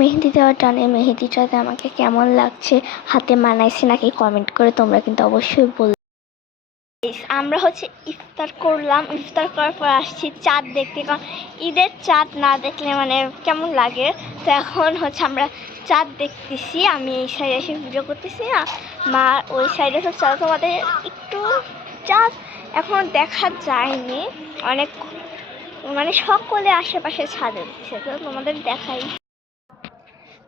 মেহেদি দেওয়া টানে মেহেদিটাতে আমাকে কেমন লাগছে, হাতে মানাইছে নাকি কমেন্ট করে তোমরা কিন্তু অবশ্যই বলবে। আমরা হচ্ছে ইফতার করলাম, ইফতার করার পর আসছি চাঁদ দেখতে, কারণ ঈদের চাঁদ না দেখলে মানে কেমন লাগে। তো এখন হচ্ছে আমরা চাঁদ দেখতেছি, আমি এই সাইডে এসে ভিডিও করতেছি না, মা ওই সাইডে সব চাঁদ, তোমাদের একটু চাঁদ এখন দেখা যায়নি, অনেক মানে সকলে আশেপাশে ছাদে উঠছে, তো তোমাদের দেখাই।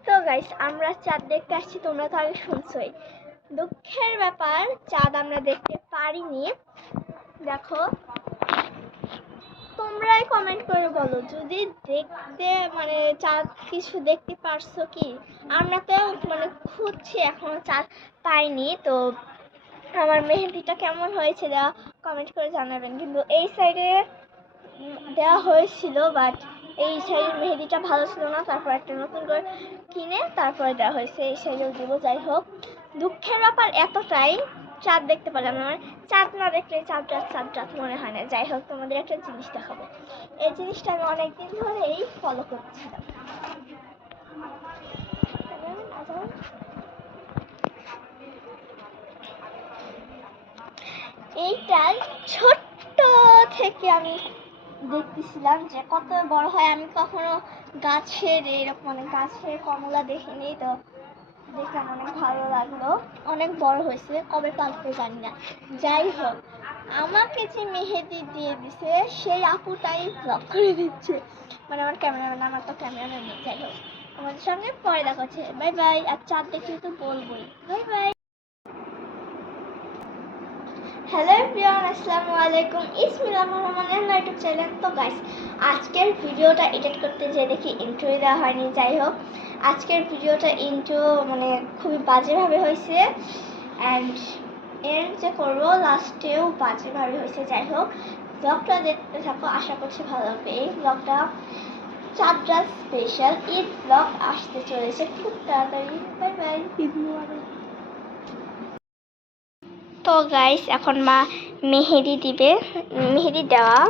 তো গাইস আমরা চাঁদ দেখতে আসছি, তোমরা তো আগে শুনছোই। দুঃখের ব্যাপার চাঁদ আমরা দেখতে পারিনি। দেখো তোমরাই কমেন্ট করে বলো যদি দেখতে মানে চাঁদ কিছু দেখতে পারছো কি। আমরা তো মানে খুঁজছি এখনো চাঁদ পাইনি। তো আমার মেহেদিটা কেমন হয়েছে দেওয়া কমেন্ট করে জানাবেন। কিন্তু এই সাইডে দেওয়া হয়েছিল, বাট এই সাইডের মেহেদিটা ভালো ছিল না, তারপর একটা নতুন করে কিনে তারপরে দেওয়া হয়েছে, এই সাইডেও দিব। যাই হোক, দুঃখের ব্যাপার এতটাই চাঁদ দেখতে পারলাম না, মানে চাঁদ না দেখলে চাঁদ রাত মনে হয় না। যাই হোক, তোমাদের একটা জিনিস দেখাবো, এই জিনিসটা আমি অনেকদিন ধরেই ফলো করছিলাম। এইটা ছোট্ট থেকে আমি দেখতেছিলাম যে কত বড় হয়। আমি কখনো গাছের এরকম মানে গাছের কমলা দেখিনি, তো দেখলাম অনেক ভালো লাগলো, অনেক বড় হয়েছে, কবে পাকবে জানি না। যাই হোক, আমাকে যে মেহেদি দিয়ে দিছে সেই আপুটাই ব্লগ করে দিচ্ছে, মানে আমার ক্যামেরাম্যান, আমার তো ক্যামেরাম্যান নেই। যাই হোক, আমাদের সঙ্গে পরে দেখা হচ্ছে, বাই বাই। আর চাঁদ দেখলে তো বলবোই, বাই বাই। হ্যালো এভরিওয়ান, আসসালামু আলাইকুম, ইসমিল্লাহ রহমানের ইউটিউব চ্যানেল। তো গাইস আজকের ভিডিওটা এডিট করতে যেয়ে দেখি ইন্ট্রো দেওয়া হয়নি। যাই হোক, আজকের ভিডিওটা ইন্ট্রো মানে খুবই বাজেভাবে হয়েছে, অ্যান্ড এর যে করবো লাস্টেও বাজেভাবে হয়েছে। যাই হোক, ব্লগটা দেখতে থাকো, আশা করছি ভালো লাগবে। এই ব্লগটা চাঁদ রাত স্পেশাল ঈদ ব্লগ আসতে চলেছে খুব তাড়াতাড়ি। বাই বাই, ঈদ মুবারক। তো গাইস এখন মা মেহেদি দিবে, মেহেদি দেওয়া,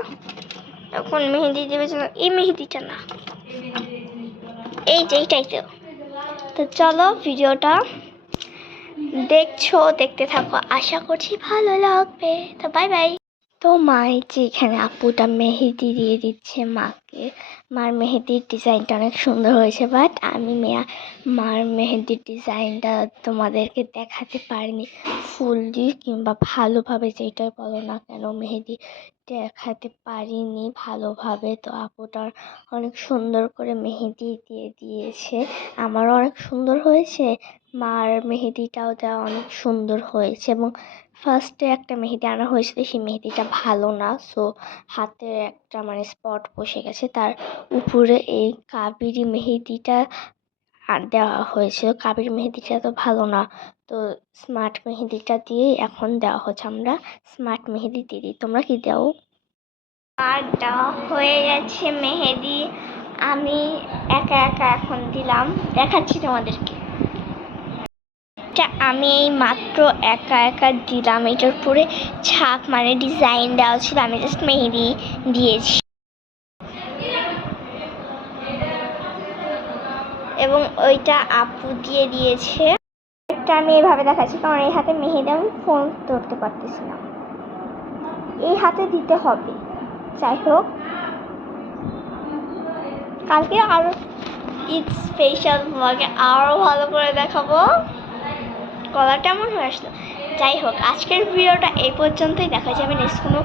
এখন মেহেদি দিবে, এই মেহেদিটা না, এই যে এইটাই। তো চলো ভিডিওটা দেখতে থাকো, আশা করছি ভালো লাগবে। তো বাই বাই। তো মা যে এখানে আপুটা মেহেদি দিয়ে দিচ্ছে মাকে, মার মেহেদির ডিজাইনটা অনেক সুন্দর হয়েছে, বাট আমি মার মেহেদির ডিজাইনটা তোমাদেরকে দেখাতে পারিনি ফুললি কিংবা ভালোভাবে, যেটাই বলো না কেন, মেহেদি দেখাতে পারিনি ভালোভাবে। তো আপুটার অনেক সুন্দর করে মেহেদি দিয়ে দিয়েছে, আমারও অনেক সুন্দর হয়েছে, মার মেহেদিটাও দেওয়া অনেক সুন্দর হয়েছে। এবং ফার্স্টে একটা মেহেদি আনা হয়েছিল, সেই মেহেদিটা ভালো না, সো হাতে একটা মানে স্পট বসে গেছে, তার উপরে এই কাবেরি মেহেদিটা দেওয়া হয়েছিল। কাবেরি মেহেদিটা তো ভালো না, তো স্মার্ট মেহেদিটা দিয়ে এখন দেওয়া হচ্ছে। আমরা স্মার্ট মেহেদি দিয়ে দিই, তোমরা কি দাও? আর দেওয়া হয়ে গেছে মেহেদি, আমি একা একা এখন দিলাম, দেখাচ্ছি তোমাদেরকে। আমি এই মাত্র একা একা দিলাম, এটার উপরে ছাপ মানে ডিজাইন দেওয়া ছিল, আমি জাস্ট মেহেদি দিয়েছি। এবং ওইটা আপু দিয়ে দিয়েছে, এটা আমি এইভাবে দেখাচ্ছি কারণ এই হাতে মেহেদি আমি ফোন ধরতে পারতেছি না, এই হাতে দিতে হবে। যাই হোক, কালকে আরো ঈদ স্পেশাল ব্লগে আরো ভালো করে দেখাবো। গলাটা কেমন হয়ে আসলো। যাই হোক, আজকের ভিডিওটা এই পর্যন্তই, দেখা যাবে নেক্সট কোনো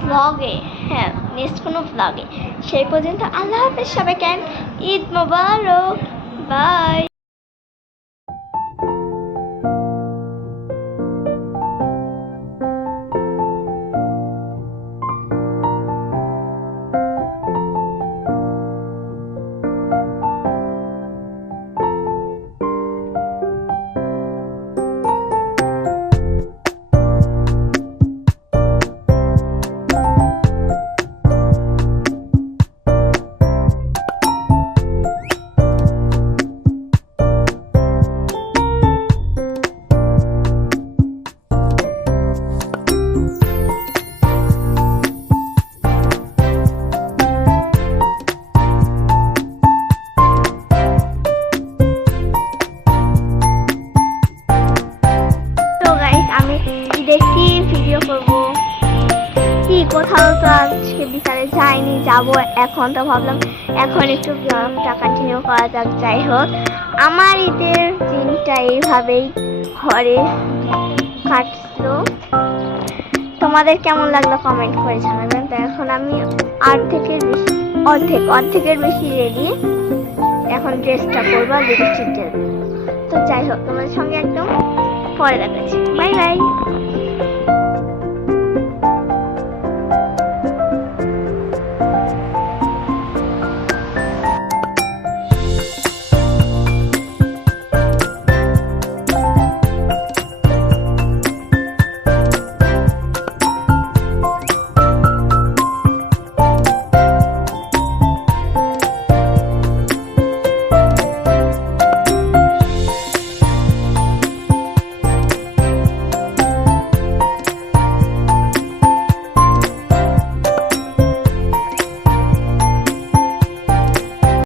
ব্লগে। হ্যাঁ, নেক্সট কোনো ব্লগে। সেই পর্যন্ত আল্লাহ হাফেজ সবাইকে, ঈদ মোবারক, বাই। যাইনি, যাব এখন। তো ভাবলাম এখন একটু ব্লগটা কন্টিনিউ করা যাক। যাই হোক, আমার ঈদের দিনটা এইভাবেই ঘরে কাটলো। তোমাদের কেমন লাগলো কমেন্ট করে জানাবেন। তো এখন আমি অর্ধেকের বেশি রেডি। এখন ড্রেসটা পরবো, লিপস্টিক দেবো। তো যাই হোক, তোমাদের সঙ্গে একদম পরে দেখাচ্ছি। Bye bye.